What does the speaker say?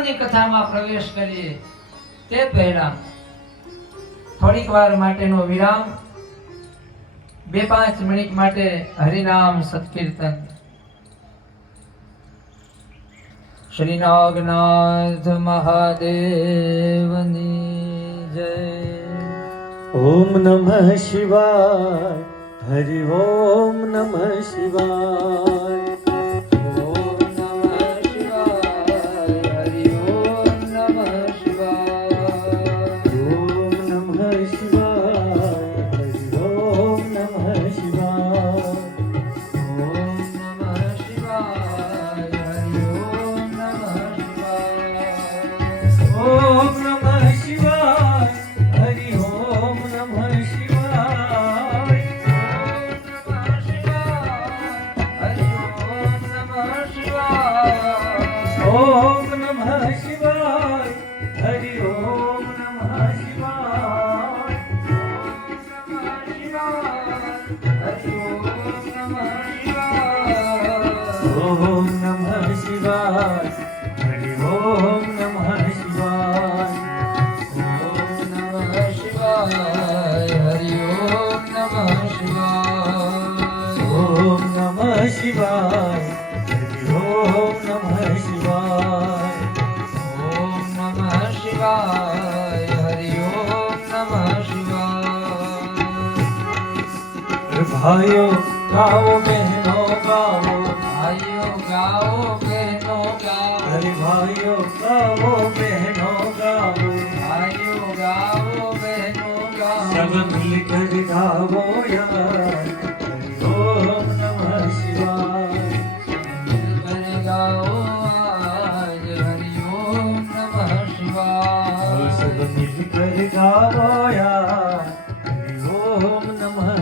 કથામાં પ્રવેશ કરીએ તે પહેલા થોડીક વાર માટેનો વિરામ, 2-5 મિનિટ માટે હરિનામ સત્કીર્તન. શ્રી નાગનાથ મહાદેવની જય. ઓમ નમઃ શિવાય. હરિ ઓમ નમઃ શિવાય. ભાઈઓ ગાઓ બહેનો ગાઓ, ભાઈઓ ગાઓ બહેનો ગાઓ, અરે ભાઈઓ ગાઓ બહેનો ગાઓ, ભાઈઓ ગાઓ બહેનો ગાઓ, सब मिलकर गाओ यार. हरि ओम नमः शिवाय. मिलकर गाओ आज हरि ओम नमः शिवाय. सब मिलकर गाओ यार. हरि ओम नमः